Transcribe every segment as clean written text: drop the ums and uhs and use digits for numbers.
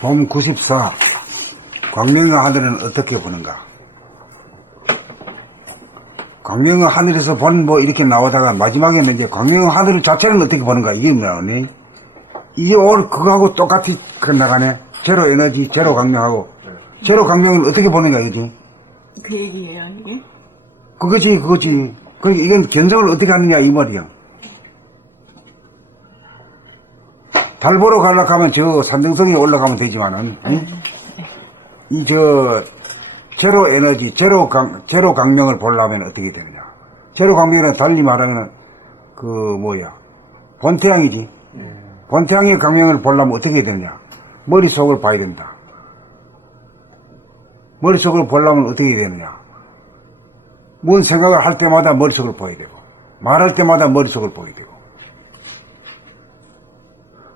봄 94. 광명의 하늘은 어떻게 보는가? 광명의 하늘에서 본 뭐 이렇게 나오다가 마지막에는 이제 광명의 하늘 자체는 어떻게 보는가? 이게 나오네. 이게 오늘 그거하고 똑같이 나가네. 제로 에너지, 제로 광명하고. 제로 광명을 어떻게 보는가, 이거지? 그 얘기예요, 이게? 그거지. 그러니까 이건 견성을 어떻게 하느냐, 이 말이야. 달 보러 가려고 하면 저 산등성에 올라가면 되지만은, 제로 에너지, 제로 광명을 보려면 어떻게 되느냐. 제로 광명은 달리 말하면, 본태양이지. 본태양의 광명을 보려면 어떻게 되느냐. 머릿속을 봐야 된다. 머릿속을 보려면 어떻게 되느냐. 뭔 생각을 할 때마다 머릿속을 보여야 되고, 말할 때마다 머릿속을 보여야 되고,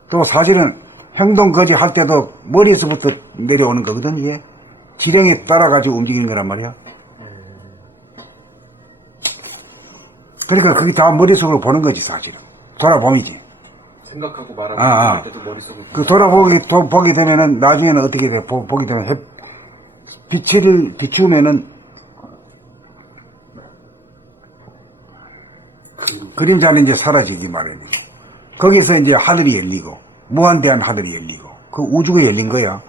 또 사실은 행동 거지 할 때도 머리에서부터 내려오는 거거든, 이게. 지령에 따라가지고 움직이는 거란 말이야. 그러니까 그게 다 머릿속으로 보는 거지, 사실은. 돌아봄이지. 생각하고 말하고 때도 머릿속으로. 그 보게 되면은, 나중에는 어떻게 돼? 보게 되면, 빛을 비추면은, 그림자는 이제 사라지기 마련이고, 거기서 이제 하늘이 열리고, 무한대한 하늘이 열리고, 그 우주가 열린 거야.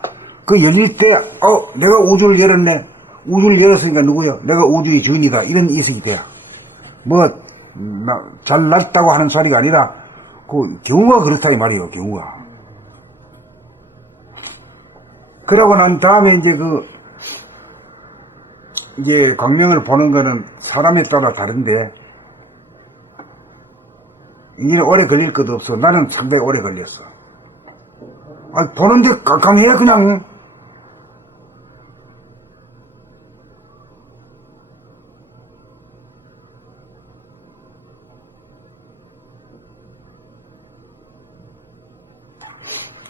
그 열릴 때, 내가 우주를 열었네. 우주를 열었으니까 누구야? 내가 우주의 주인이다. 이런 인식이 돼. 잘났다고 하는 소리가 아니라, 경우가 그렇다, 이 말이에요, 경우가. 그러고 난 다음에 이제 광명을 보는 거는 사람에 따라 다른데, 이게 오래 걸릴 것도 없어. 나는 상당히 오래 걸렸어. 보는데 깜깜해, 그냥.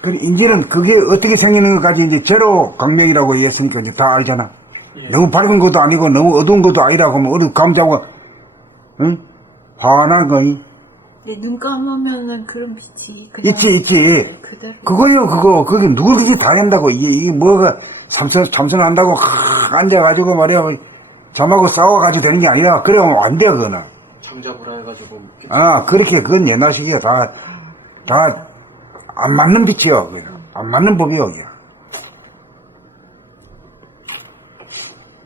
이제는 그게 어떻게 생기는 것까지 이제 제로 광명이라고 했으니까 이제 다 알잖아. 너무 밝은 것도 아니고 너무 어두운 것도 아니라고 하면 어디 감자고, 응? 환한 거. 네, 눈 감으면은 그런 빛이 그냥 있지. 네, 그대로. 그거요. 그게 누구 그게 다 한다고. 이게 뭐가 참선한다고 앉아가지고 말이야. 잠하고 싸워가지고 되는 게 아니라, 그러면 안 돼, 그거는. 창작을 해가지고. 그렇게, 그건 옛날식이야. 다 안 맞는 빛이요. 안 맞는 법이요, 이게.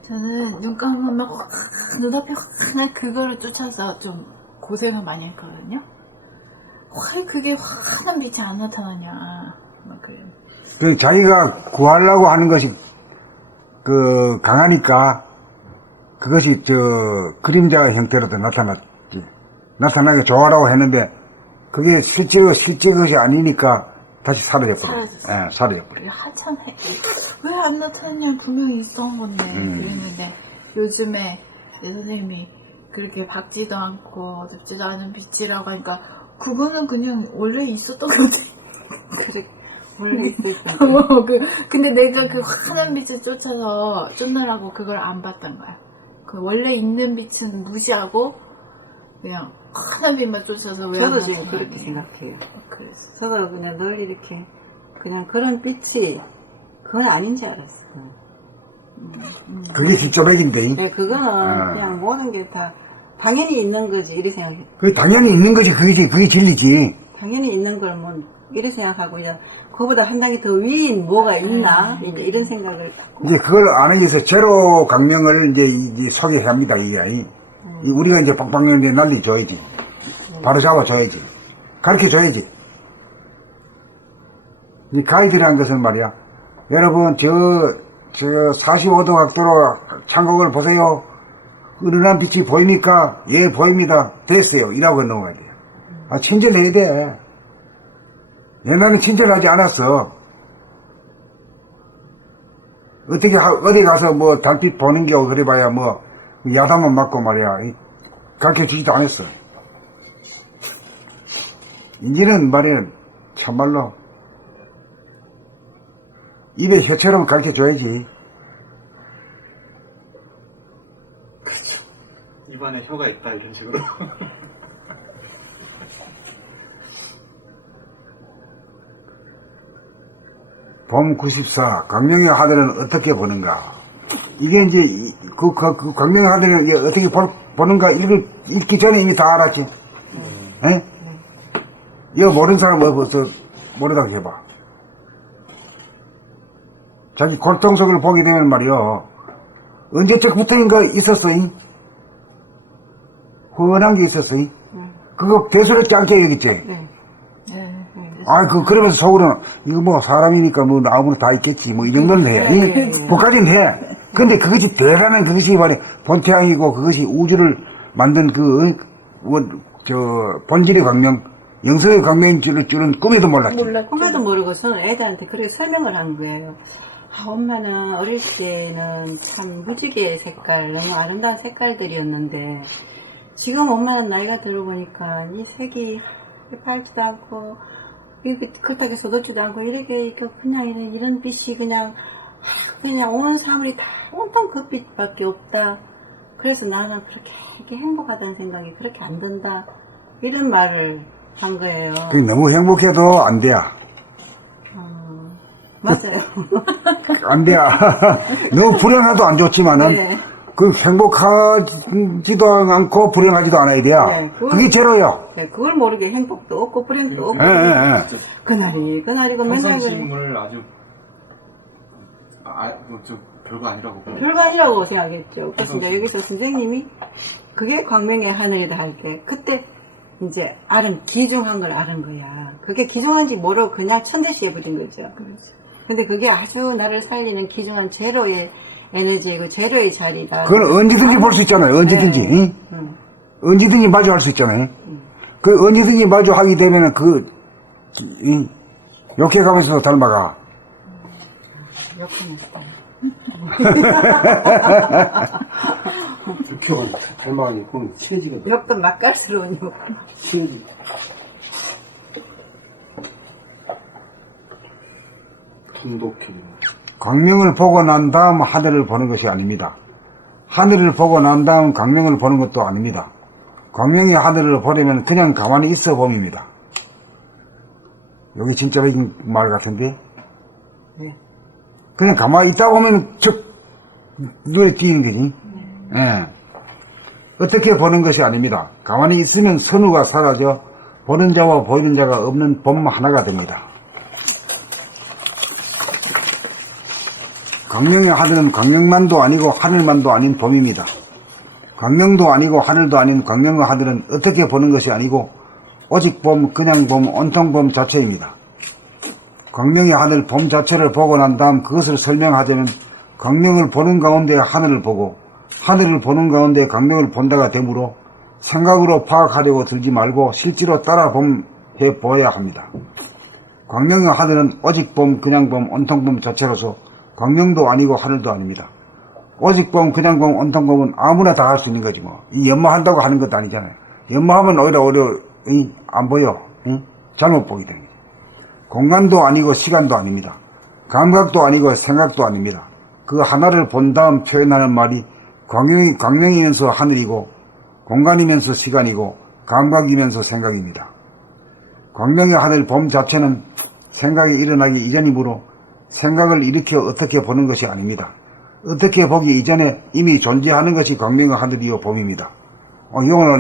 저는 눈 감으면 눈앞에 확 그거를 쫓아서 좀 고생을 많이 했거든요. 왜 그게 환한 빛이 안 나타나냐. 막 그래요. 자기가 구하려고 하는 것이, 강하니까, 그것이 그림자 형태로도 나타나게 좋아라고 했는데, 그게 실제 것이 아니니까 다시 사라져버려. 사라졌어요. 사라져버려. 한참 왜 안 나타나냐, 분명히 있었던 건데 그랬는데, 요즘에 내 선생님이 그렇게 밝지도 않고 어둡지도 않은 빛이라고 하니까 그거는 그냥 원래 있었던 거지. 그래, 원래 있었던 근데 내가 그 환한 빛을 쫓아서 쫓느라고 그걸 안 봤던 거야. 그 원래 있는 빛은 무시하고 그냥 환한 빛만 쫓아서 왜 저도 지금 그렇게 생각해요. 그래서 저도 그냥 늘 이렇게 그냥 그런 빛이 그건 아닌지 알았어. 그게 직접액인데. 네, 그거는 그냥 모든 게 다 당연히 있는 거지 이렇게 생각해. 그게 당연히 있는 것이 그게 진리지. 당연히 있는 걸 뭐 이렇게 생각하고 그냥 그거보다 한 단계 더 위인 뭐가 있나 이제 이런 생각을 갖고. 이제 그걸 아는 위해서 제로 강명을 이제 소개해야 합니다. 이게 우리가 이제 빵빵 이제 날리줘야지. 바로 잡아줘야지. 가르쳐줘야지. 이 가이드라는 것은 말이야. 여러분, 저 45도 각도로 창곡을 보세요. 은은한 빛이 보입니까? 예, 보입니다. 됐어요. 이라고 넘어가야 돼요. 친절해야 돼. 옛날에는 친절하지 않았어. 어디 가서 뭐 달빛 보는 게 그래 봐야 뭐 야단만 맞고 말이야. 가르쳐 주지도 않았어. 이제는 말이야, 참말로. 입에 혀처럼 가르쳐 줘야지. 입안에 혀가 있다, 이런 식으로. 봄 94, 광명의 하늘은 어떻게 보는가. 이게 이제, 그 광명의 하늘은 이게 어떻게 보는가 읽기 전에 이미 다 알았지. 예? 이거 모르는 사람 없어, 모르다고 해봐. 자기 골통 속을 보게 되면 말이요. 언제적부터인가 있었어, 훤한 게 있었어, 그거 대수롭지 않게 여겼지. 네. 그러면서 속으로는, 이거 뭐 사람이니까 뭐 아무나 다 있겠지, 뭐 이 정도는 해. 그까지는 해. 근데 그것이 대단한 그것이 말이야. 본태양이고 그것이 우주를 만든 본질의 광명, 영성의 광명인 줄은 꿈에도 몰랐지. 꿈에도 모르고 저는 애들한테 그렇게 설명을 한 거예요. 엄마는 어릴 때는 참 무지개 색깔, 너무 아름다운 색깔들이었는데, 지금 엄마는 나이가 들어보니까 이 색이 밝지도 않고, 그렇다고 쏟아지도 않고, 이렇게 그냥 이런 빛이 그냥 온 사물이 다 온통 그 빛밖에 없다. 그래서 나는 그렇게 이렇게 행복하다는 생각이 그렇게 안 든다. 이런 말을 한 거예요. 그게 너무 행복해도 안 돼야. 맞아요. 안 돼야. 너무 불행해도 안 좋지만은, 네. 그 행복하지도 않고 불행하지도 않아야 돼야. 네, 그게 제로요. 네, 그걸 모르게 행복도 없고 불행도 없고. 그날이고 맨날 평상심을 아주 별거 아니라고 보고. 별거 아니라고 생각했죠. 그래서 이제 여기서 선생님이 그게 광명의 하늘이다 할 때 그때 이제 기중한 걸 아는 거야. 그게 기중한지 모르고 그냥 천대시 해버린 거죠. 근데 그게 아주 나를 살리는 기중한 제로의 에너지고 제로의 자리다. 그건 언제든지 볼 수 있잖아요. 언제든지. 네. 언제든지 마주할 수 있잖아요. 그 언제든지 마주하게 되면은 욕해가면서 닮아가. 육효가 닮아가니 보면 친해지거든. 욕도 맛깔스러운 욕. 친해지고. 돈독해. 광명을 보고 난 다음 하늘을 보는 것이 아닙니다. 하늘을 보고 난 다음 광명을 보는 것도 아닙니다. 광명의 하늘을 보려면 그냥 가만히 있어 봄입니다. 여기 진짜적인 말 같은데? 네. 그냥 가만히 있다 보면 눈에 띄는 거지. 예. 어떻게 보는 것이 아닙니다. 가만히 있으면 선우가 사라져 보는 자와 보이는 자가 없는 봄 하나가 됩니다. 광명의 하늘은 광명만도 아니고 하늘만도 아닌 봄입니다. 광명도 아니고 하늘도 아닌 광명의 하늘은 어떻게 보는 것이 아니고 오직 봄, 그냥 봄, 온통 봄 자체입니다. 광명의 하늘 봄 자체를 보고 난 다음 그것을 설명하자면 광명을 보는 가운데 하늘을 보고 하늘을 보는 가운데 광명을 본다가 되므로 생각으로 파악하려고 들지 말고 실제로 따라 해 보아야 합니다. 광명의 하늘은 오직 봄, 그냥 봄, 온통 봄 자체로서 광명도 아니고 하늘도 아닙니다. 오직 봄, 그냥 봄, 온통 봄은 아무나 다 할 수 있는 거지 뭐. 이 연마한다고 하는 것도 아니잖아요. 연마하면 오히려 안 보여. 잘못 보게 됩니다. 공간도 아니고 시간도 아닙니다. 감각도 아니고 생각도 아닙니다. 그 하나를 본 다음 표현하는 말이 광명이면서 하늘이고 공간이면서 시간이고 감각이면서 생각입니다. 광명의 하늘 봄 자체는 생각이 일어나기 이전이므로 생각을 일으켜 어떻게 보는 것이 아닙니다. 어떻게 보기 이전에 이미 존재하는 것이 광명의 하늘이요 봄입니다.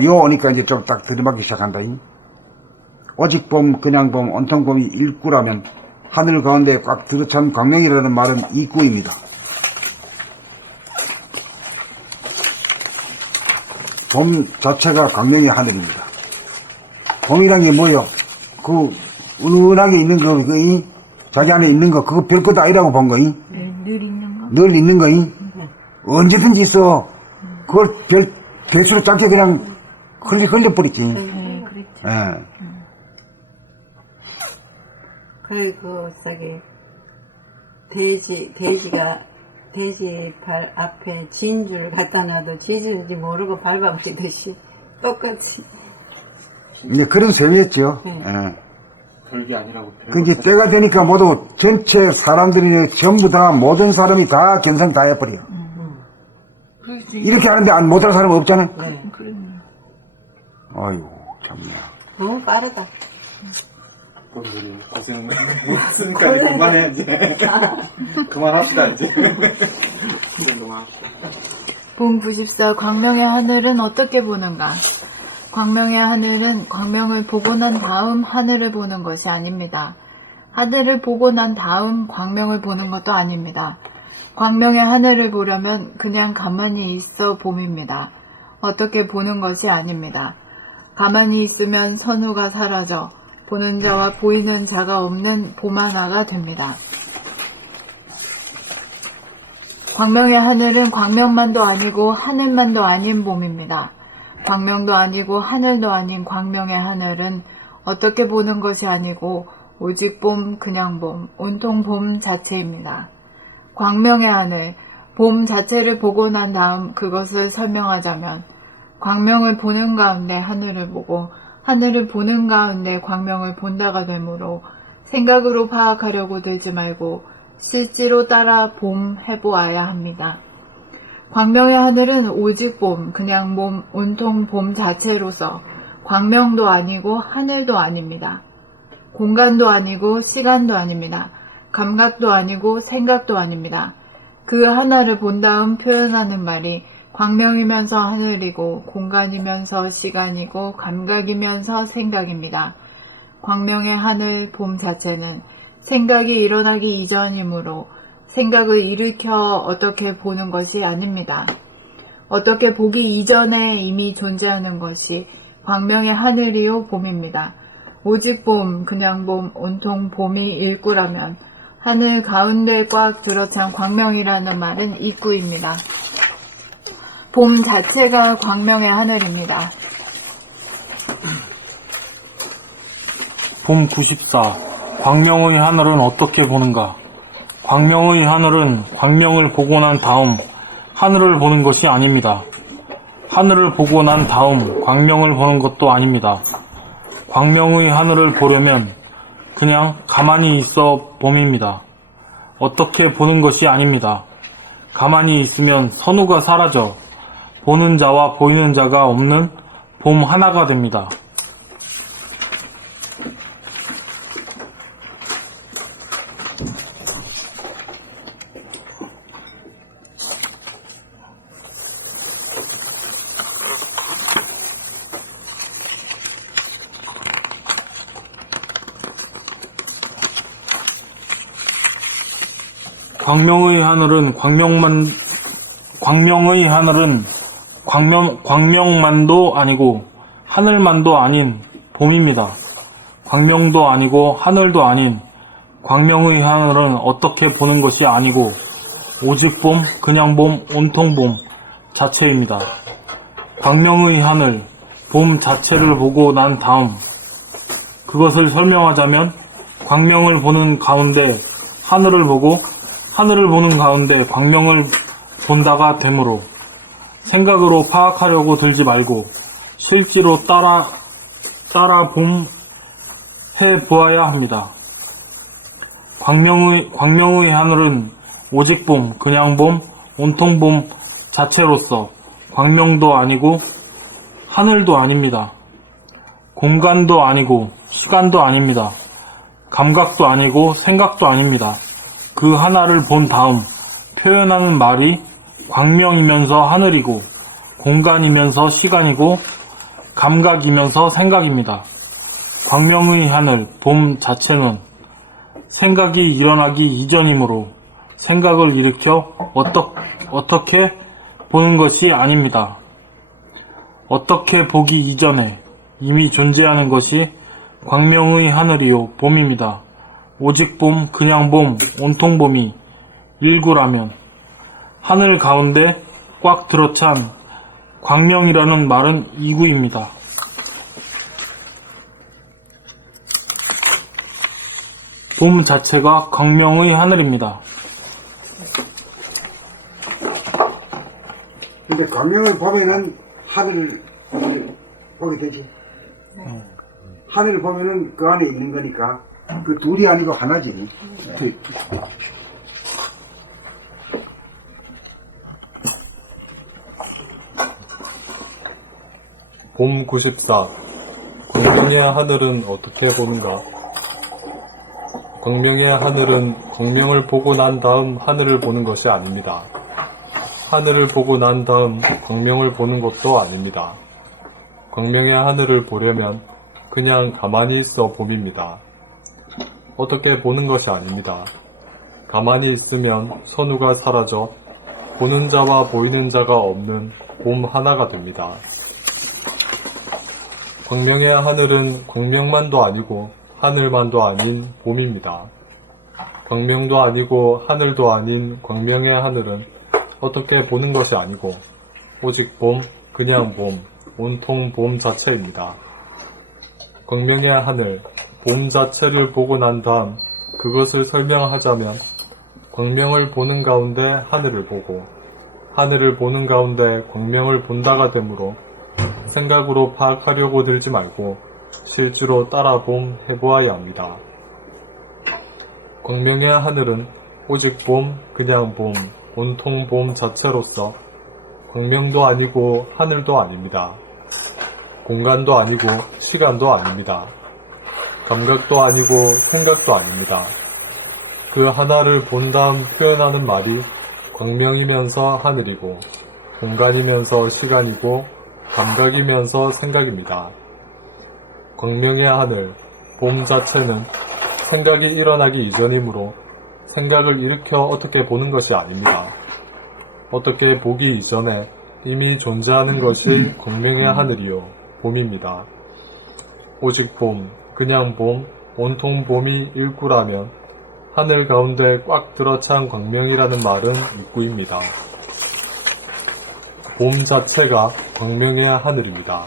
요 오니까 이제 좀 딱 들이막기 시작한다. 오직 봄, 그냥 봄, 온통 봄이 일구라면 하늘 가운데 꽉 들어찬 광명이라는 말은 이구입니다. 봄 자체가 광명의 하늘입니다. 봄이란 게 뭐요? 은은하게 있는 자기 안에 있는 거, 그거 별것 아니라고 본 거이? 네, 늘 있는 거. 늘 있는 거이? 언제든지 있어. 그걸 배수로 작게 그냥 흘려버리지. 네, 그랬죠. 예. 그리고 돼지 발 앞에 진줄 갖다 놔도 지질인지 모르고 밟아버리듯이 똑같이. 이제 그런 셈이었죠. 네. 예. 별게 아니라고. 그 이제 때가 되니까 모두 전체 사람들이 전부 다 모든 사람이 다 견성 다 해버려. 그렇지. 이렇게 하는데 못할 사람 없잖아. 네. 그러네. 아이고 참나. 너무 빠르다. 뭔 소리 고생 못했으니까 이제 그만해 이제. 그만합시다 이제. 고생 그만합시다. 봄 94 광명의 하늘은 어떻게 보는가? 광명의 하늘은 광명을 보고 난 다음 하늘을 보는 것이 아닙니다. 하늘을 보고 난 다음 광명을 보는 것도 아닙니다. 광명의 하늘을 보려면 그냥 가만히 있어 봄입니다. 어떻게 보는 것이 아닙니다. 가만히 있으면 선우가 사라져 보는 자와 보이는 자가 없는 봄 하나가 됩니다. 광명의 하늘은 광명만도 아니고 하늘만도 아닌 봄입니다. 광명도 아니고 하늘도 아닌 광명의 하늘은 어떻게 보는 것이 아니고 오직 봄, 그냥 봄, 온통 봄 자체입니다. 광명의 하늘, 봄 자체를 보고 난 다음 그것을 설명하자면 광명을 보는 가운데 하늘을 보고 하늘을 보는 가운데 광명을 본다가 되므로 생각으로 파악하려고 들지 말고 실제로 따라 봄 해보아야 합니다. 광명의 하늘은 오직 봄, 그냥 봄, 온통 봄 자체로서 광명도 아니고 하늘도 아닙니다. 공간도 아니고 시간도 아닙니다. 감각도 아니고 생각도 아닙니다. 그 하나를 본 다음 표현하는 말이 광명이면서 하늘이고 공간이면서 시간이고 감각이면서 생각입니다. 광명의 하늘 봄 자체는 생각이 일어나기 이전이므로 생각을 일으켜 어떻게 보는 것이 아닙니다. 어떻게 보기 이전에 이미 존재하는 것이 광명의 하늘이요 봄입니다. 오직 봄, 그냥 봄, 온통 봄이 일구라면 하늘 가운데 꽉 들어찬 광명이라는 말은 입구입니다. 봄 자체가 광명의 하늘입니다. 봄 94. 광명의 하늘은 어떻게 보는가? 광명의 하늘은 광명을 보고 난 다음 하늘을 보는 것이 아닙니다. 하늘을 보고 난 다음 광명을 보는 것도 아닙니다. 광명의 하늘을 보려면 그냥 가만히 있어 봄입니다. 어떻게 보는 것이 아닙니다. 가만히 있으면 선우가 사라져 보는 자와 보이는 자가 없는 봄 하나가 됩니다. 광명의 하늘은 광명만도 아니고 하늘만도 아닌 봄입니다. 광명도 아니고 하늘도 아닌 광명의 하늘은 어떻게 보는 것이 아니고 오직 봄, 그냥 봄, 온통 봄 자체입니다. 광명의 하늘, 봄 자체를 보고 난 다음 그것을 설명하자면 광명을 보는 가운데 하늘을 보고 하늘을 보는 가운데 광명을 본다가 되므로 생각으로 파악하려고 들지 말고 실제로 따라 봄 해보아야 합니다. 광명의 하늘은 오직 봄, 그냥 봄, 온통 봄 자체로서 광명도 아니고 하늘도 아닙니다. 공간도 아니고 시간도 아닙니다. 감각도 아니고 생각도 아닙니다. 그 하나를 본 다음 표현하는 말이 광명이면서 하늘이고 공간이면서 시간이고 감각이면서 생각입니다. 광명의 하늘, 봄 자체는 생각이 일어나기 이전이므로 생각을 일으켜 어떻게 보는 것이 아닙니다. 어떻게 보기 이전에 이미 존재하는 것이 광명의 하늘이요 봄입니다. 오직 봄, 그냥 봄, 온통 봄이 일구라면 하늘 가운데 꽉 들어찬 광명이라는 말은 이구입니다. 봄 자체가 광명의 하늘입니다. 근데 광명을 보면은 하늘을 보게 되지. 하늘을 보면은 그 안에 있는 거니까 그 둘이 아니고 하나지. 봄 94. 광명의 하늘은 어떻게 보는가? 광명의 하늘은 광명을 보고 난 다음 하늘을 보는 것이 아닙니다. 하늘을 보고 난 다음 광명을 보는 것도 아닙니다. 광명의 하늘을 보려면 그냥 가만히 있어 봄입니다. 어떻게 보는 것이 아닙니다. 가만히 있으면 선우가 사라져 보는 자와 보이는 자가 없는 봄 하나가 됩니다. 광명의 하늘은 광명만도 아니고 하늘만도 아닌 봄입니다. 광명도 아니고 하늘도 아닌 광명의 하늘은 어떻게 보는 것이 아니고 오직 봄, 그냥 봄, 온통 봄 자체입니다. 광명의 하늘, 봄 자체를 보고 난 다음 그것을 설명하자면 광명을 보는 가운데 하늘을 보고 하늘을 보는 가운데 광명을 본다가 되므로 생각으로 파악하려고 들지 말고 실주로 따라봄 해보아야 합니다. 광명의 하늘은 오직 봄, 그냥 봄, 온통 봄 자체로서 광명도 아니고 하늘도 아닙니다. 공간도 아니고 시간도 아닙니다. 감각도 아니고 생각도 아닙니다. 그 하나를 본 다음 표현하는 말이 광명이면서 하늘이고 공간이면서 시간이고 감각이면서 생각입니다. 광명의 하늘, 봄 자체는 생각이 일어나기 이전이므로 생각을 일으켜 어떻게 보는 것이 아닙니다. 어떻게 보기 이전에 이미 존재하는 것이 광명의 하늘이요 봄입니다. 오직 봄, 그냥 봄, 온통 봄이 일구라면 하늘 가운데 꽉 들어찬 광명이라는 말은 입구입니다. 봄 자체가 광명의 하늘입니다.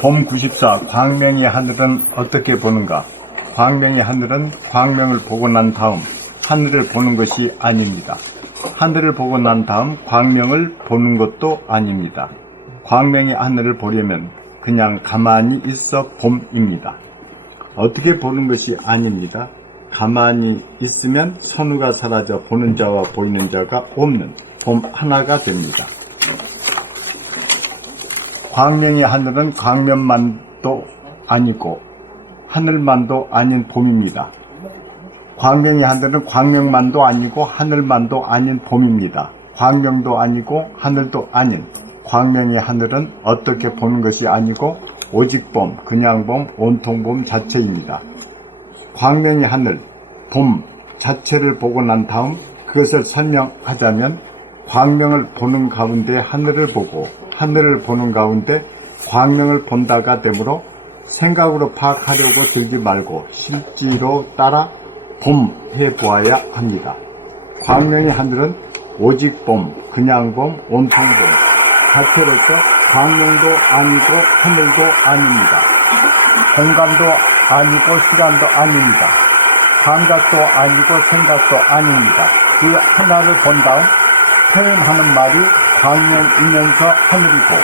봄 94 광명의 하늘은 어떻게 보는가? 광명의 하늘은 광명을 보고 난 다음 하늘을 보는 것이 아닙니다. 하늘을 보고 난 다음 광명을 보는 것도 아닙니다. 광명의 하늘을 보려면 그냥 가만히 있어 봄입니다. 어떻게 보는 것이 아닙니다. 가만히 있으면 선우가 사라져 보는 자와 보이는 자가 없는 봄 하나가 됩니다. 광명의 하늘은 광명만도 아니고 하늘만도 아닌 봄입니다. 광명의 하늘은 광명만도 아니고 하늘만도 아닌 봄입니다. 광명도 아니고 하늘도 아닌 광명의 하늘은 어떻게 보는 것이 아니고 오직 봄, 그냥 봄, 온통 봄 자체입니다. 광명의 하늘, 봄 자체를 보고 난 다음 그것을 설명하자면 광명을 보는 가운데 하늘을 보고 하늘을 보는 가운데 광명을 본다가 되므로 생각으로 파악하려고 들지 말고 실제로 따라 봄 해보아야 합니다. 광명의 하늘은 오직 봄, 그냥 봄, 온통 봄 자체로서 광명도 아니고 하늘도 아닙니다. 공간도 아니고 시간도 아닙니다. 감각도 아니고 생각도 아닙니다. 그 하나를 본 다음 표현하는 말이 광명이면서 하늘이고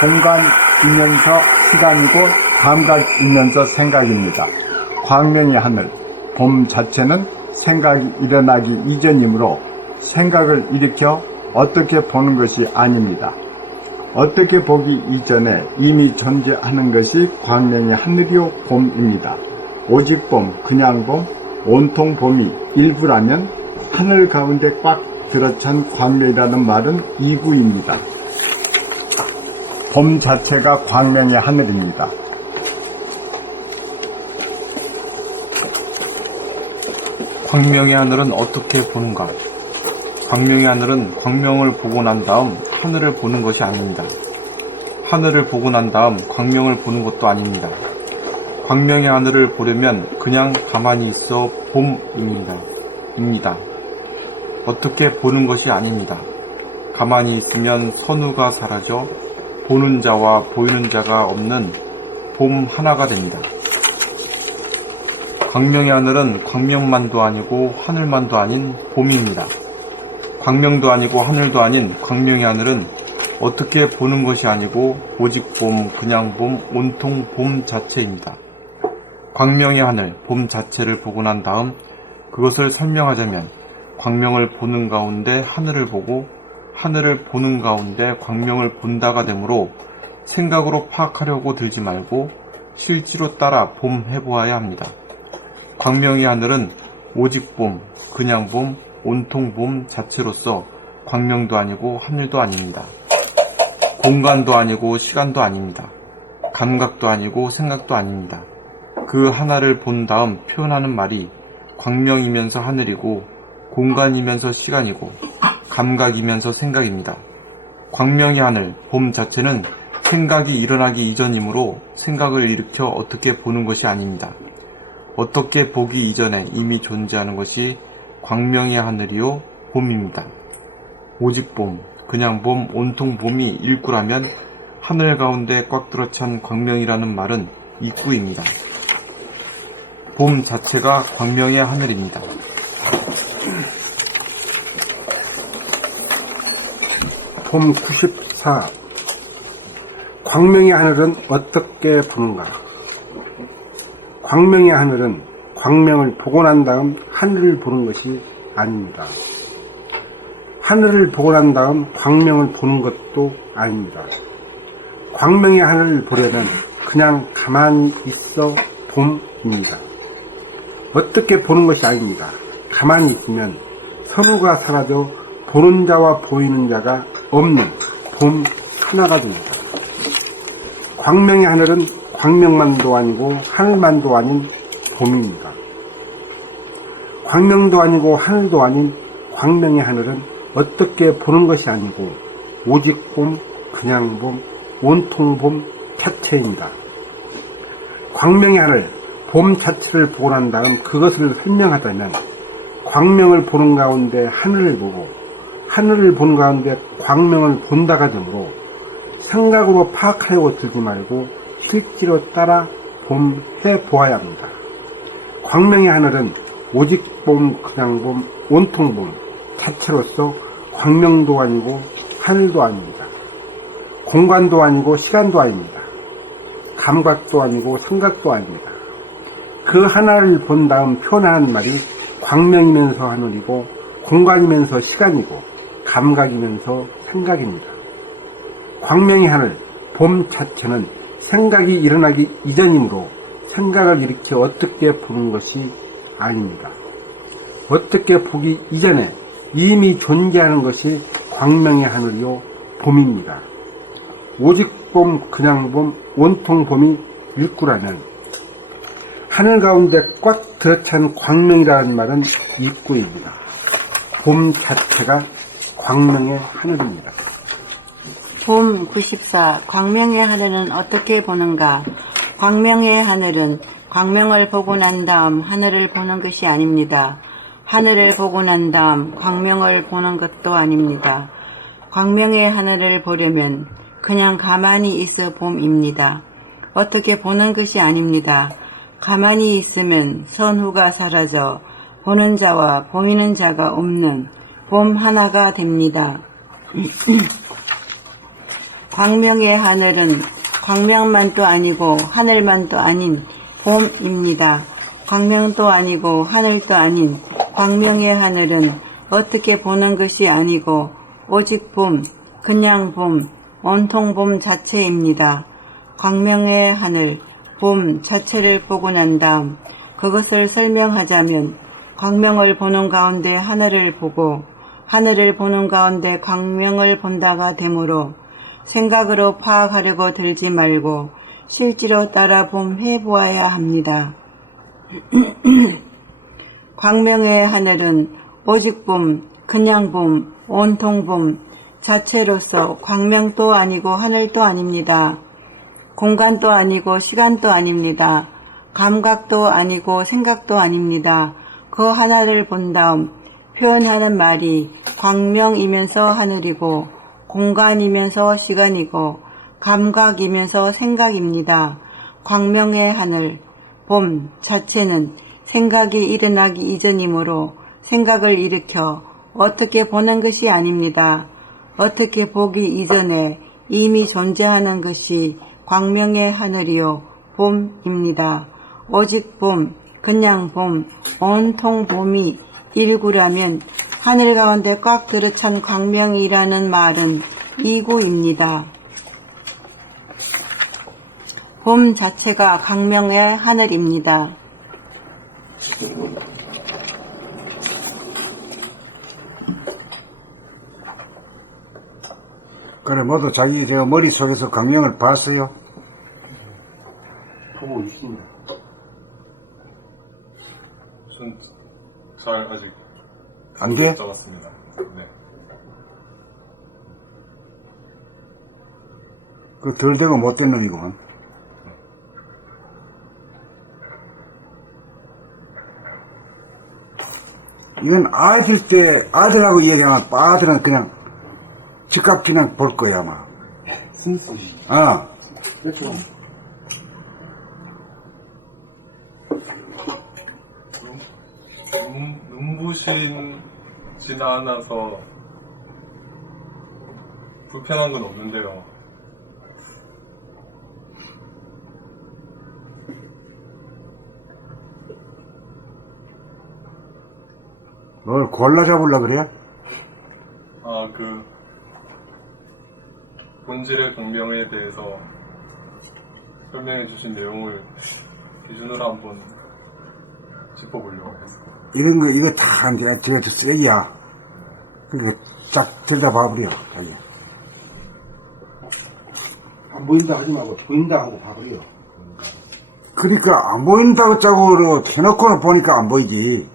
공간이면서 시간이고 감각이면서 생각입니다. 광명의 하늘, 봄 자체는 생각이 일어나기 이전이므로 생각을 일으켜 어떻게 보는 것이 아닙니다. 어떻게 보기 이전에 이미 존재하는 것이 광명의 하늘이요 봄입니다. 오직 봄, 그냥 봄, 온통 봄이 일부라면 하늘 가운데 꽉 들어찬 광명이라는 말은 이구입니다. 봄 자체가 광명의 하늘입니다. 광명의 하늘은 어떻게 보는가? 광명의 하늘은 광명을 보고 난 다음 하늘을 보는 것이 아닙니다. 하늘을 보고 난 다음 광명을 보는 것도 아닙니다. 광명의 하늘을 보려면 그냥 가만히 있어 봄입니다. 어떻게 보는 것이 아닙니다. 가만히 있으면 선우가 사라져 보는 자와 보이는 자가 없는 봄 하나가 됩니다. 광명의 하늘은 광명만도 아니고 하늘만도 아닌 봄입니다. 광명도 아니고 하늘도 아닌 광명의 하늘은 어떻게 보는 것이 아니고 오직 봄, 그냥 봄, 온통 봄 자체입니다. 광명의 하늘, 봄 자체를 보고 난 다음 그것을 설명하자면 광명을 보는 가운데 하늘을 보고 하늘을 보는 가운데 광명을 본다가 되므로 생각으로 파악하려고 들지 말고 실제로 따라 봄 해보아야 합니다. 광명의 하늘은 오직 봄, 그냥 봄, 온통 봄 자체로서 광명도 아니고 하늘도 아닙니다. 공간도 아니고 시간도 아닙니다. 감각도 아니고 생각도 아닙니다. 그 하나를 본 다음 표현하는 말이 광명이면서 하늘이고 공간이면서 시간이고 감각이면서 생각입니다. 광명의 하늘, 봄 자체는 생각이 일어나기 이전이므로 생각을 일으켜 어떻게 보는 것이 아닙니다. 어떻게 보기 이전에 이미 존재하는 것이 광명의 하늘이요 봄입니다. 오직 봄, 그냥 봄, 온통 봄이 일구라면 하늘 가운데 꽉 들어찬 광명이라는 말은 입구입니다. 봄 자체가 광명의 하늘입니다. 봄 94. 광명의 하늘은 어떻게 보는가? 광명의 하늘은 광명을 보고 난 다음 하늘을 보는 것이 아닙니다. 하늘을 보고 난 다음 광명을 보는 것도 아닙니다. 광명의 하늘을 보려면 그냥 가만히 있어 봄입니다. 어떻게 보는 것이 아닙니다. 가만히 있으면 서로가 사라져 보는 자와 보이는 자가 없는 봄 하나가 됩니다. 광명의 하늘은 광명만도 아니고 하늘만도 아닌 봄입니다. 광명도 아니고 하늘도 아닌 광명의 하늘은 어떻게 보는 것이 아니고 오직 봄, 그냥 봄, 온통 봄 자체입니다. 광명의 하늘, 봄 자체를 보고 난 다음 그것을 설명하자면 광명을 보는 가운데 하늘을 보고 하늘을 보는 가운데 광명을 본다가 되므로 생각으로 파악하려고 들지 말고 실제로 따라 봄해 보아야 합니다. 광명의 하늘은 오직 봄, 그냥 봄, 온통 봄 자체로서 광명도 아니고 하늘도 아닙니다. 공간도 아니고 시간도 아닙니다. 감각도 아니고 생각도 아닙니다. 그 하나를 본 다음 표현하는 말이 광명이면서 하늘이고 공간이면서 시간이고 감각이면서 생각입니다. 광명의 하늘, 봄 자체는 생각이 일어나기 이전이므로 생각을 일으켜 어떻게 보는 것이 아닙니다. 어떻게 보기 이전에 이미 존재하는 것이 광명의 하늘이요 봄입니다. 오직 봄, 그냥 봄, 온통 봄이 일구라면 하늘 가운데 꽉 들어찬 광명이라는 말은 입구입니다. 봄 자체가 광명의 하늘입니다. 봄 94. 광명의 하늘은 어떻게 보는가? 광명의 하늘은 광명을 보고 난 다음 하늘을 보는 것이 아닙니다. 하늘을 보고 난 다음 광명을 보는 것도 아닙니다. 광명의 하늘을 보려면 그냥 가만히 있어 봄입니다. 어떻게 보는 것이 아닙니다. 가만히 있으면 선후가 사라져 보는 자와 보이는 자가 없는 봄 하나가 됩니다. 광명의 하늘은 광명만도 아니고 하늘만도 아닌 봄입니다. 광명도 아니고 하늘도 아닌 광명의 하늘은 어떻게 보는 것이 아니고 오직 봄, 그냥 봄, 온통 봄 자체입니다. 광명의 하늘, 봄 자체를 보고 난 다음 그것을 설명하자면 광명을 보는 가운데 하늘을 보고 하늘을 보는 가운데 광명을 본다가 되므로 생각으로 파악하려고 들지 말고 실제로 따라 봄해 보아야 합니다. 광명의 하늘은 오직 봄, 그냥 봄, 온통 봄 자체로서 광명도 아니고 하늘도 아닙니다. 공간도 아니고 시간도 아닙니다. 감각도 아니고 생각도 아닙니다. 그 하나를 본 다음 표현하는 말이 광명이면서 하늘이고 공간이면서 시간이고 감각이면서 생각입니다. 광명의 하늘, 봄 자체는 생각이 일어나기 이전이므로 생각을 일으켜 어떻게 보는 것이 아닙니다. 어떻게 보기 이전에 이미 존재하는 것이 광명의 하늘이요 봄입니다. 오직 봄, 그냥 봄, 온통 봄이 일구라면 하늘 가운데 꽉 들어찬 광명이라는 말은 이구입니다. 봄 자체가 광명의 하늘입니다. 그래, 모두 자기 저 머릿속에서 광명을 봤어요? 보고 있습니다. 전 잘 아직 안 돼? 적었습니다. 네. 그 덜 되고 못된 놈이구만. 이건 아들하고 이야기하면 아들은 그냥 즉각 그냥 볼 거야, 아마. 쓸쓸히. 그렇죠. 눈부신 지나 않아서 불편한 건 없는데요. 뭘 골라 잡으려 그래? 그 본질의 공명에 대해서 설명해 주신 내용을 기준으로 한번 짚어보려고 했어요. 이런 거, 이거 다, 제가 저 쓰레기야. 그러니까 쫙 들여다봐버려, 자기. 안 보인다 하지 말고 보인다 하고 봐버려. 그러니까 안 보인다고 짜고 해놓고는 보니까 안 보이지.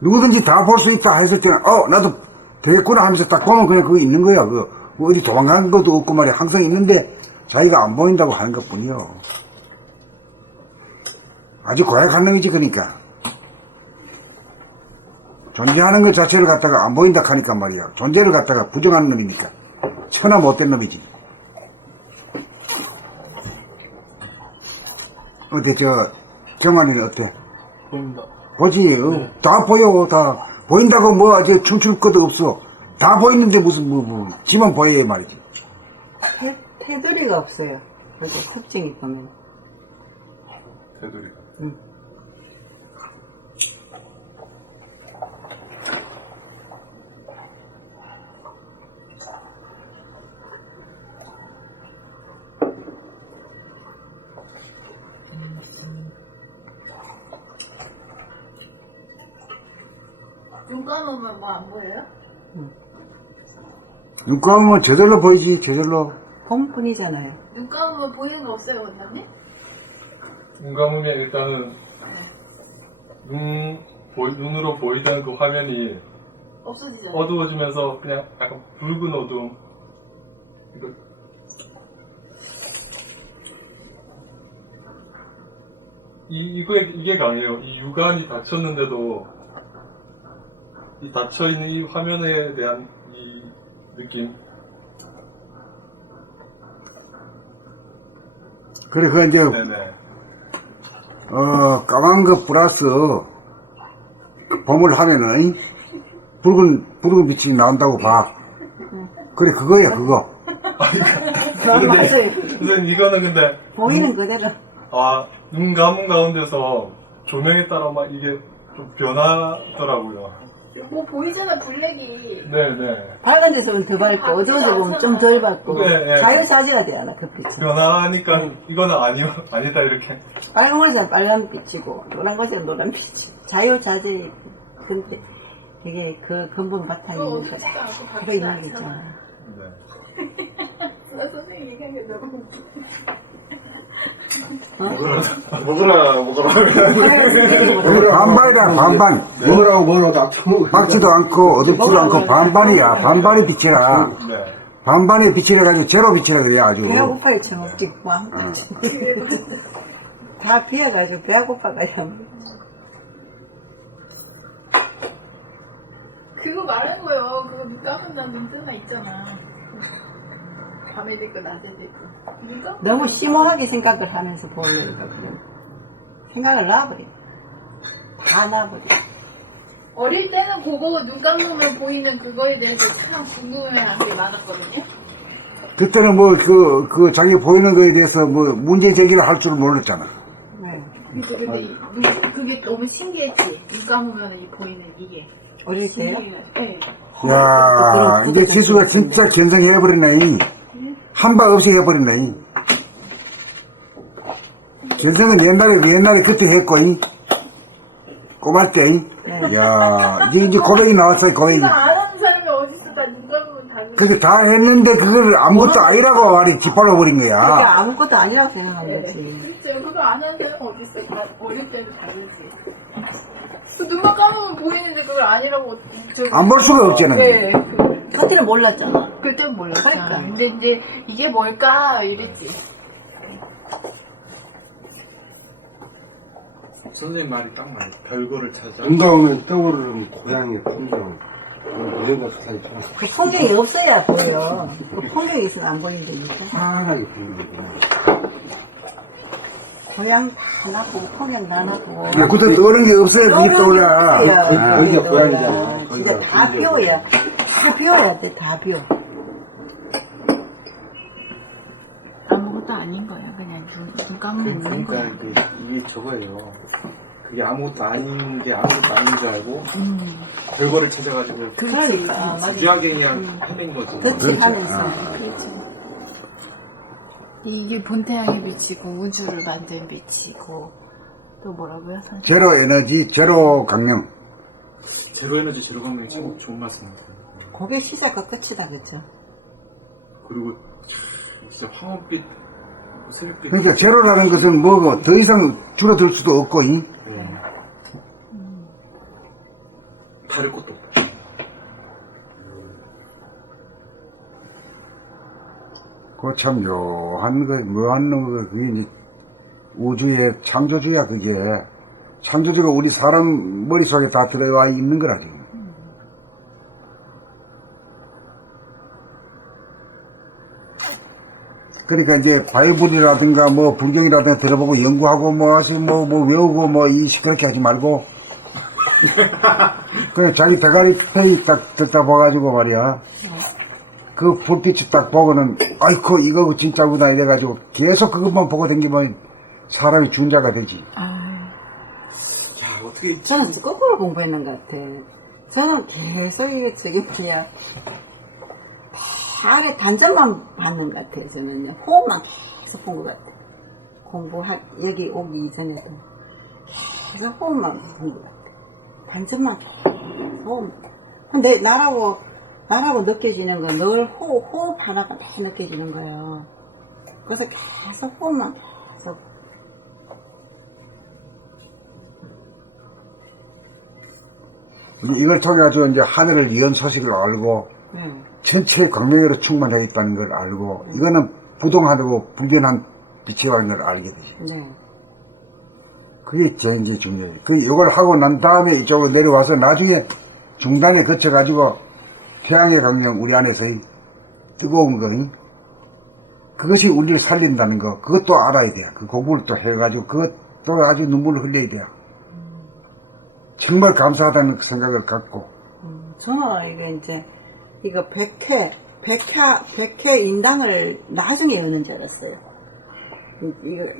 누구든지 다 볼 수 있다 했을 때는, 나도 되겠구나 하면서 딱 보면 그냥 그거 있는 거야. 뭐 어디 도망가는 것도 없고 말이야. 항상 있는데 자기가 안 보인다고 하는 것 뿐이요. 아주 고약한 놈이지, 그러니까. 존재하는 것 자체를 갖다가 안 보인다 하니까 말이야. 존재를 갖다가 부정하는 놈이니까. 천하 못된 놈이지. 어때, 정환이는 어때? 보입니다. 보지, 다 보여, 다. 보인다고 뭐, 춤출 것도 없어. 다 보이는데 무슨, 지만 보여야 말이지. 테두리가 없어요. 그리고 특징이 보면. 테두리가. 눈 감으면 뭐 안 보여요? 눈 감으면 저절로 보이지, 저절로. 봄뿐이잖아요. 눈 감으면 보이는 거 없어요, 원장님? 눈 감으면 일단은 눈으로 보이던 그 화면이 없어지잖아요. 어두워지면서 그냥 약간 붉은 어두움. 이게 강해요. 이 육안이 닫혔는데도 이 닫혀있는 이 화면에 대한 이 느낌. 그래, 그 이제, 네네. 까만 거 플러스, 봄을 하면은, 붉은 빛이 나온다고 봐. 그래, 그거야, 그거. 근데, 선생님, 이거는 근데, 보이는 그대로. 눈 감은 가운데서 조명에 따라 막 이게 좀 변하더라고요. 뭐 보이잖아, 블랙이. 네네. 밝은 데서는 더 밝고, 어두워서 보면 좀 덜 밝고. 네. 자유자재가 돼야 그 빛이. 변하니까 이거는 아니다, 이렇게. 빨간 곳에는 빨간 빛이고, 노란 곳에는 노란 빛이고. 자유자재, 근데 되게 그 근본 바탕이 그거 있는 거. 어둡지도 않고 그거 밝지도 있는 게 않잖아. 있잖아. 네. 나 선생님 얘기한 게 너무 웃겨. 반반이다, 반반. 뭐라고 다 밝지도 않고, 어둡지도 않고, 반반이야. 반반의 빛이라. 네. 반반의 빛이라 가지고, 제로 빛이라 그래, 아주. 배가 고파요, 제목지. 다 비어가지고 배가 고파가지고. 그거 말하는 거예요. 그거 눈 감은다는 뜻나 있잖아. 밤에 됐고 낮에 됐고. 눈 감은 너무 심오하게 생각을 하면서 보려니까 그래. 생각을 놔버려. 다 놔버려. 어릴 때는 그거 눈 감으면 보이는 그거에 대해서 참 궁금해하는 게 많았거든요. 그때는 자기 보이는 거에 대해서 문제 제기를 할 줄을 몰랐잖아. 네. 근데 그게 너무 신기했지. 눈 감으면 이 보이는 이게. 어릴 때요? 네. 야, 이제 지수가 진짜 견성해버렸네. 한 방 없이 해버렸네. 견성은 옛날에 그때 했고, 꼬말 때, 네. 야 이제 고백이 나왔어요, 고백이. 안 하는 사람이 어딨어? 다 누가 보면 다. 그게 다 했는데, 그걸 아무것도 아니라고 말이 짓밟아버린 그게 거야. 아무것도 아니라고 생각하는 거지. 그렇죠. 그거 안 하는 사람 어딨어? 다 어릴 때는 다르지. 그 눈만 감으면 보이는데 그걸 아니라고. 안 볼 수가 없잖아요. 네. 그때는 몰랐잖아. 그때는 몰랐잖아. 그러니까. 근데 이제 이게 뭘까 이랬지. 선생님 말이 딱 맞아요. 별거를 찾아. 눈가 오면 떠오르는 고향의 풍경. 무대가 사이처럼 그 풍경이 없어야 보여. 그 풍경이 있으면 안 보인다니까. 환하게 보이는 거구나. 고향 다 놔고 풍경 다 놔고. 그때 떠오르는 게 없어야 그게 떠올라. 거기가 고향이잖아. 진짜 거기가 다 풍경이. 비워야. 다 비워야 돼, 다 비워. 아무것도 아닌 거야. 그냥 눈 감으면 있는 거야. 그러니까 이게 저거예요. 그게 아무것도 아닌 게 아무것도 아닌 줄 알고 별거를 찾아가지고 그러니까. 맞아. 무지하게 그냥 해낸 거죠. 그렇지 하면서. 그렇죠. 이게 본태양의 빛이고 우주를 만든 빛이고 또 뭐라고요? 선생님? 제로 에너지, 제로 강령. 제로 에너지 제로 감각이 참 좋은 말씀입니다. 그게 시작과 끝이다, 그죠? 그리고 진짜 황혼빛, 새벽빛. 그러니까 제로라는 것은 뭐고 더 이상 줄어들 수도 없고, 네. 다를 것도 없고. 그참 묘한 거, 묘한 거, 그게 이제 우주의 창조주야, 그게. 창조주가 우리 사람 머릿속에 다 들어와 있는 거라, 지금. 그러니까 이제 바이블이라든가 뭐 불경이라든가 들어보고 연구하고 뭐 하시 뭐 외우고 뭐 그렇게 하지 말고 그냥 자기 대가리 펴이 딱 듣다 봐가지고 말이야. 그 불빛이 딱 보고는 아이고 이거 진짜구나 이래가지고 계속 그것만 보고 다니면 사람이 준자가 되지. 야, 어떻게. 저는 거꾸로 공부했는 것 같아. 저는 계속 이게 그냥 아래 단점만 받는 것 같아요. 저는요. 호흡만 계속 본 것 같아요. 여기 오기 이전에도 계속 호흡만 본 것 같아요. 단점만 계속. 근데 나라고 느껴지는 건 늘 호흡 하나가 다 느껴지는 거예요. 그래서 계속 호흡만 계속. 이걸 통해 가지고 이제 하늘을 연 소식을 알고 전체 광명으로 충만하게 있다는 걸 알고 이거는 부동하고 불변한 빛이라는 걸 알게 되지. 네. 그게 제일 중요해요. 이걸 하고 난 다음에 이쪽으로 내려와서 나중에 중단에 거쳐가지고 태양의 강령 우리 안에서의 뜨거운 거, 그것이 우리를 살린다는 거, 그것도 알아야 돼요. 그 공부를 또 해가지고 그것도 아주 눈물을 흘려야 돼요. 정말 감사하다는 생각을 갖고. 저는 이게 이제 이거 100회 인당을 나중에 여는 줄 알았어요.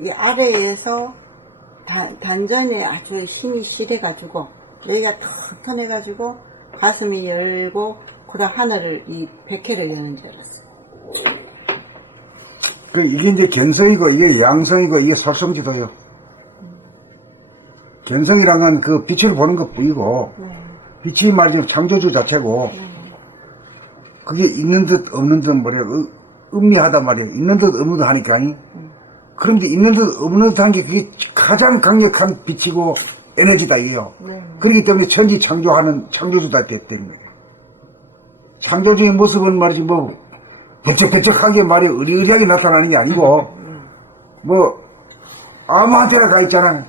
이 아래에서 단전에 아주 힘이 실해가지고 여기가 탁 터내가지고 가슴이 열고 그다음 하늘을 이 100회를 여는 줄 알았어요. 이게 이제 견성이고 이게 양성이고 이게 설성지도요. 견성이란 건 그 빛을 보는 것 뿐이고 빛이 말이죠 창조주 자체고 그게 있는 듯 없는 듯 뭐래 음미하단 말이에요. 있는 듯 없는 듯 하니까 그런 게 있는 듯 없는 듯 한 게 그게 가장 강력한 빛이고 에너지다 이게요. 그렇기 때문에 천지 창조하는 창조주다 됐다는 거예요. 창조주의 모습은 말이지 뭐 배척배척하게 말이 의리의리하게 나타나는 게 아니고 뭐 아무한테나 가 있잖아.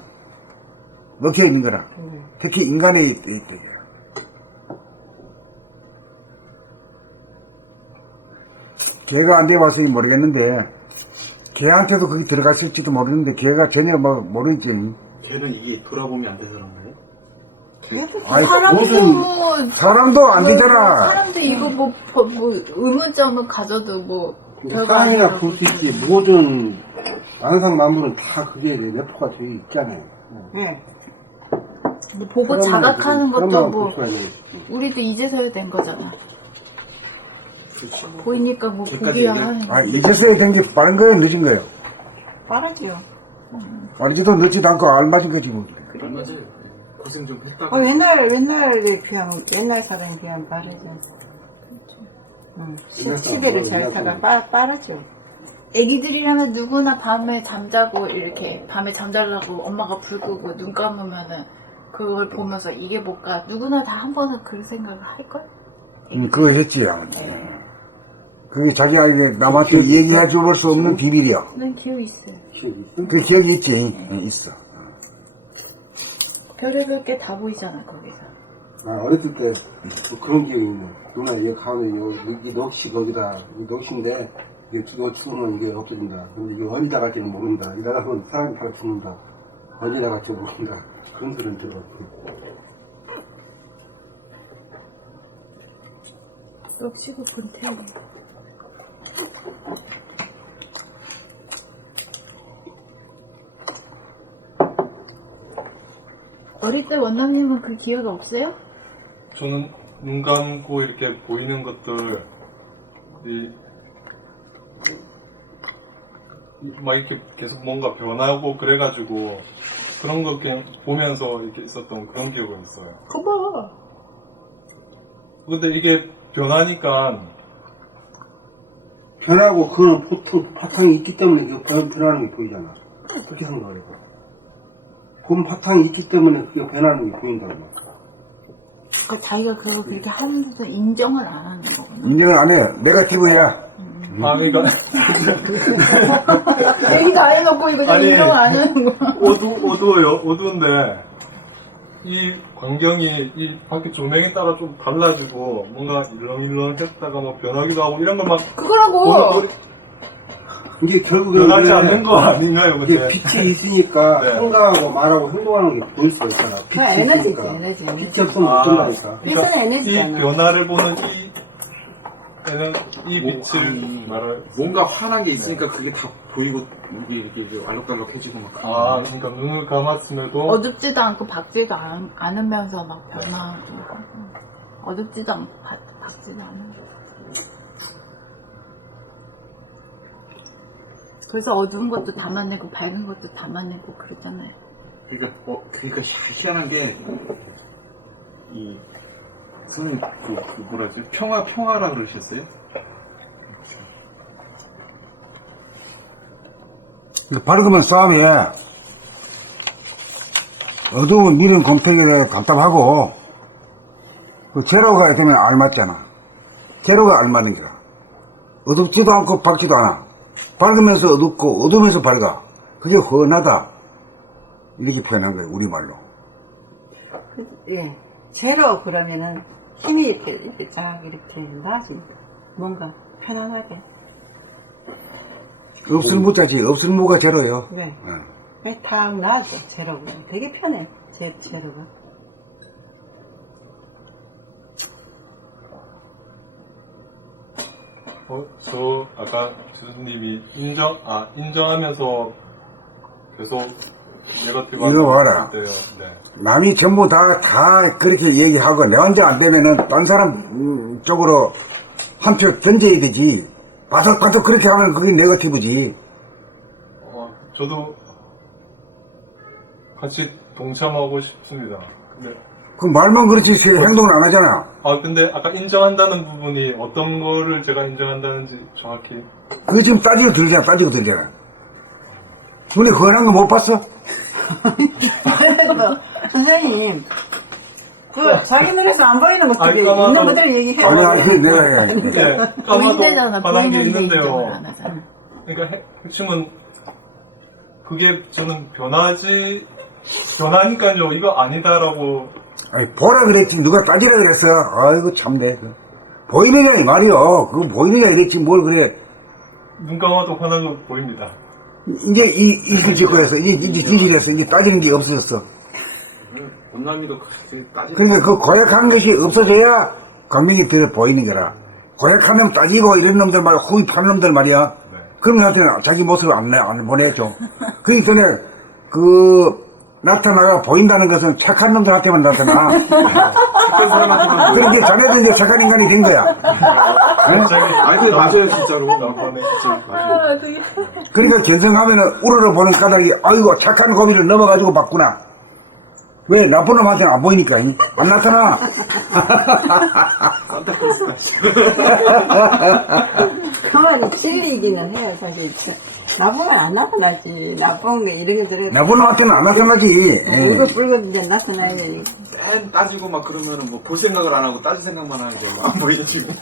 먹혀 있는 거라. 특히 인간에 있대요. 걔가 안 돼봐서 모르겠는데 걔한테도 거기 들어갔을지도 모르는데 걔가 전혀 뭐 모르지. 걔는 이게 돌아보면 안 돼서 그런 거예요? 아이, 사람도 사람도 안 되잖아. 사람도 이거 뭐 의문점을 가져도 뭐 별거 땅이나 아니라고. 불빛이 모든 안상 만물은 다 그게 내포가 되어 있잖아요. 네. 근데 보고 자각하는 것도 뭐 고쳐야 되겠지. 우리도 이제서야 된 거잖아. 그렇죠. 보이니까 뭐 걔까지 보기야 얘기할- 하는 거. 이제서야 된 게 빠른 거예요, 늦은 거예요? 빠르지요. 알지도 늦지도 않고 알맞은 거지 뭐. 안 맞아요. 고생 좀 했다가. 옛날에 비하면, 옛날 사람에 비하면 빠르죠. 시대를 잘 타가 빠르죠. 애기들이라면 누구나 밤에 잠자고 이렇게 밤에 잠자려고 엄마가 불 끄고 눈 감으면은 그걸 보면서 이게 뭘까 누구나 다 한 번은 그런 생각을 할걸? 그거 했지. 그게 자기가 남한테 얘기해 줄 수 없는 비밀이야. 난 기억이 있어요. 그 기억이 있지. 있어. 별의별 게 다 보이잖아 거기서. 어렸을 때 그런 기억이 있네. 누나 얘 가면 이 넋이 거기다 넋인데 이거 죽으면 이게 없어진다. 근데 이거 어디다 갈지는 모른다. 이러다 보면 사람이 바로 죽는다. 어디다 갈지 모른다. 그런 소리를 들었고. 넋이고 본태야. 어릴 때 원남님은 그 기억 없어요? 저는 눈 감고 이렇게 보이는 것들, 막 이렇게 계속 뭔가 변하고 그래가지고 그런 거 그냥 보면서 이렇게 있었던 그런 기억은 있어요. 그거 근데 이게 변하니까 변하고 그거는 보통 바탕이 있기 때문에 그게 변하는 게 보이잖아. 그렇게 생각을 해봐. 본 바탕이 있기 때문에 그게 변하는 게 보인다고. 그러니까 자기가 그걸 그렇게 하면서 인정을 안 하는 거구나. 인정을 안 해. 네거티브야. 그러니까 얘기 다 해놓고 이거 아니, 인정 안 하는 거야. 어두운데 이 광경이 이 밖에 조명에 따라 좀 달라지고 뭔가 일렁일렁 했다가 뭐 변하기도 하고 이런 걸 막 그거라고. 이게 결국에는 변하지 않는 거 아닌가요? 이게 근데 빛이 있으니까 네. 생각하고 말하고 행동하는 게 보일 수 있잖아. 그 빛이 에너지지, 있으니까. 에너지. 빛이 없으면 못 된다니까. 빛은 이 에너지잖아. 변화를 보는 이 빛을 말할 뭔가 환한 게 있으니까 그게 다 보이고 이게 이렇게 알록달록해지고 막. 그러니까 눈을 감았음에도 어둡지도 않고 밝지도 않으면서 막 변화하고 어둡지도 않고 밝지도 않으면서. 그래서 어두운 것도 담아내고 밝은 것도 담아내고 그러잖아요. 그러니까 희한한 게 이 선생님 그 뭐라지 평화라 그러셨어요? 밝으면 싸움이야. 어두운 미련 곰팡이를 답답하고, 그 제로가 되면 알맞잖아. 제로가 알맞는 거야. 어둡지도 않고 밝지도 않아. 밝으면서 어둡고, 어두우면서 밝아. 그게 훤하다. 이렇게 표현한 거예요, 우리말로. 예. 제로 그러면은 힘이 이렇게 쫙 이렇게 나지. 뭔가 편안하게. 없을 무자지. 없을 무가 제로예요. 네. 예. 탁 나죠. 제로가. 되게 편해. 제로가. 저 아까 교수님이 인정하면서 계속 네거티브 이거 봐라. 때요. 네. 남이 전부 다 그렇게 얘기하고, 내 혼자 안 되면은, 딴 사람 쪽으로 한 표 던져야 되지. 바삭바삭 그렇게 하면 그게 네거티브지. 저도 같이 동참하고 싶습니다. 근데 그 말만 그렇지, 행동을 안 하잖아. 근데 아까 인정한다는 부분이 어떤 거를 제가 인정한다는지 정확히. 그거 지금 따지고 들잖아. 눈에 그만한 거 못 봤어? 그래서 선생님 자기 눈에서 안 보이는 것들이 까마도- 있는 것들을 얘기해. 아니, 그게 내가 네, 보인대잖아. 까만 게 보이는데 인정을 있는데요. 안 하잖아. 그러니까 핵심은 그게 저는 변하니까요. 이거 아니다라고. 아니, 보라 그랬지. 누가 따지라 그랬어. 아이고, 참네. 보이느냐, 이 말이요. 그거 보이느냐, 이랬지. 뭘 그래. 눈 감아도 화난 거 보입니다. 이제 이길 짓고 해서, 이제 뒤질했어. 이제 따지는 게 없어졌어. 원남이도 그렇게 따지는. 그러니까 그 고약한 것이 없어져야 광명이 들어 보이는 거라. 고약하면 따지고 이런 놈들 말이야. 후입하는 놈들 말이야. 네. 그런 것한테는 자기 모습을 안 보내죠. 그러니까 그 나타나가 보인다는 것은 착한 놈들한테만 나타나. 그런데 자네도 이제 착한 인간이 된 거야. 아니, 근데 맞아요, 진짜로. 아, 되게. 그러니까 견성하면은 우러러 보는 까닭이 아이고 착한 고비를 넘어가지고 봤구나. 왜 나쁜 놈한테는 안 보이니까 안 나타나. 그 말이 진리이기는 해요, 사실. 나쁘면 안 나타나지. 나쁜 게 이런 것들은. 나쁜 놈한테는 안 나타나지. 예. 울긋불긋 이제 나타나야지. 맨 따지고 막 그러면은 뭐 볼 생각을 안 하고 따질 생각만 하는 거 안 보이죠, 지금.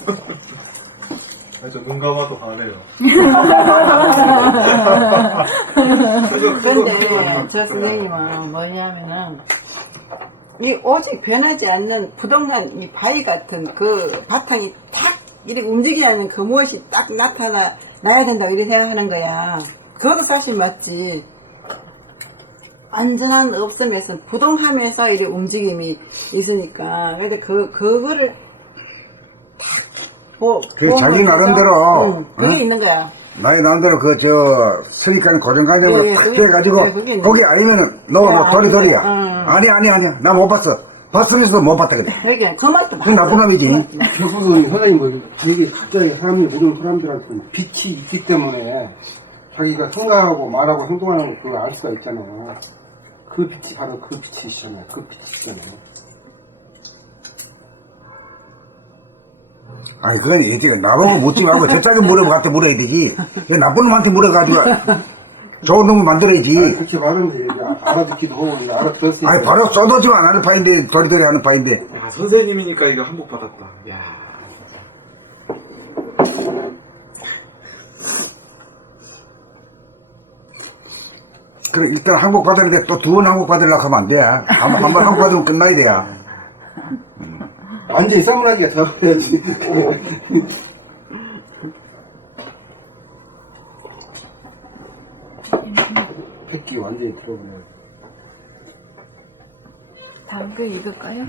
눈 감아도 가네요. 근데 저 선생님은 뭐냐면은 이 오직 변하지 않는 부동산 이 바위 같은 그 바탕이 탁 이렇게 움직이는 그 무엇이 딱 나야 된다고 이렇게 생각하는 거야. 그것도 사실 맞지. 안전한 없음에서 부동함에서 이렇게 움직임이 있으니까. 근데 그거를 그 자기 나름대로 그게 응? 있는 거야. 나의 나름대로 선입관 고정관념을 예, 탁 그게- 해가지고 예, 그게 있는 거기 아니면은 너 도리도리야. 응. 아니야 나 못 봤어. 봤으면서도 못 봤다 그래. 그러니까 그 맛도 그건 나쁜 놈이지. 결국은 선생님 뭐 되게 각자의 사람이 모든 사람들한테 빛이 있기 때문에 자기가 생각하고 말하고 행동하는 걸 알 수가 있잖아요. 그 빛이 바로 그 빛이시잖아요. 그 빛이시잖아요. 아니 그건 얘기가 나보고 묻지 말고 저 짝에 갖다 물어야 되지. 왜 나쁜 놈한테 물어가지고 좋은 놈을 만들어야지. 그렇게 말하는데 알아듣기도 하고 이제 알아들었으니까. 아니 바로 쏟아지면 안 하는 파인데 도리도리 하는 파인데. 야, 선생님이니까 이거 한복 받았다. 야. 그래 일단 항복 받으는데 또 두 번 항복 받으려고 하면 안 돼. 한 번 항복 받으면 끝나야 돼. 완전히 쌍문하게 잡아야지. 백기 완전히 풀어버려야 다음 글 읽을까요?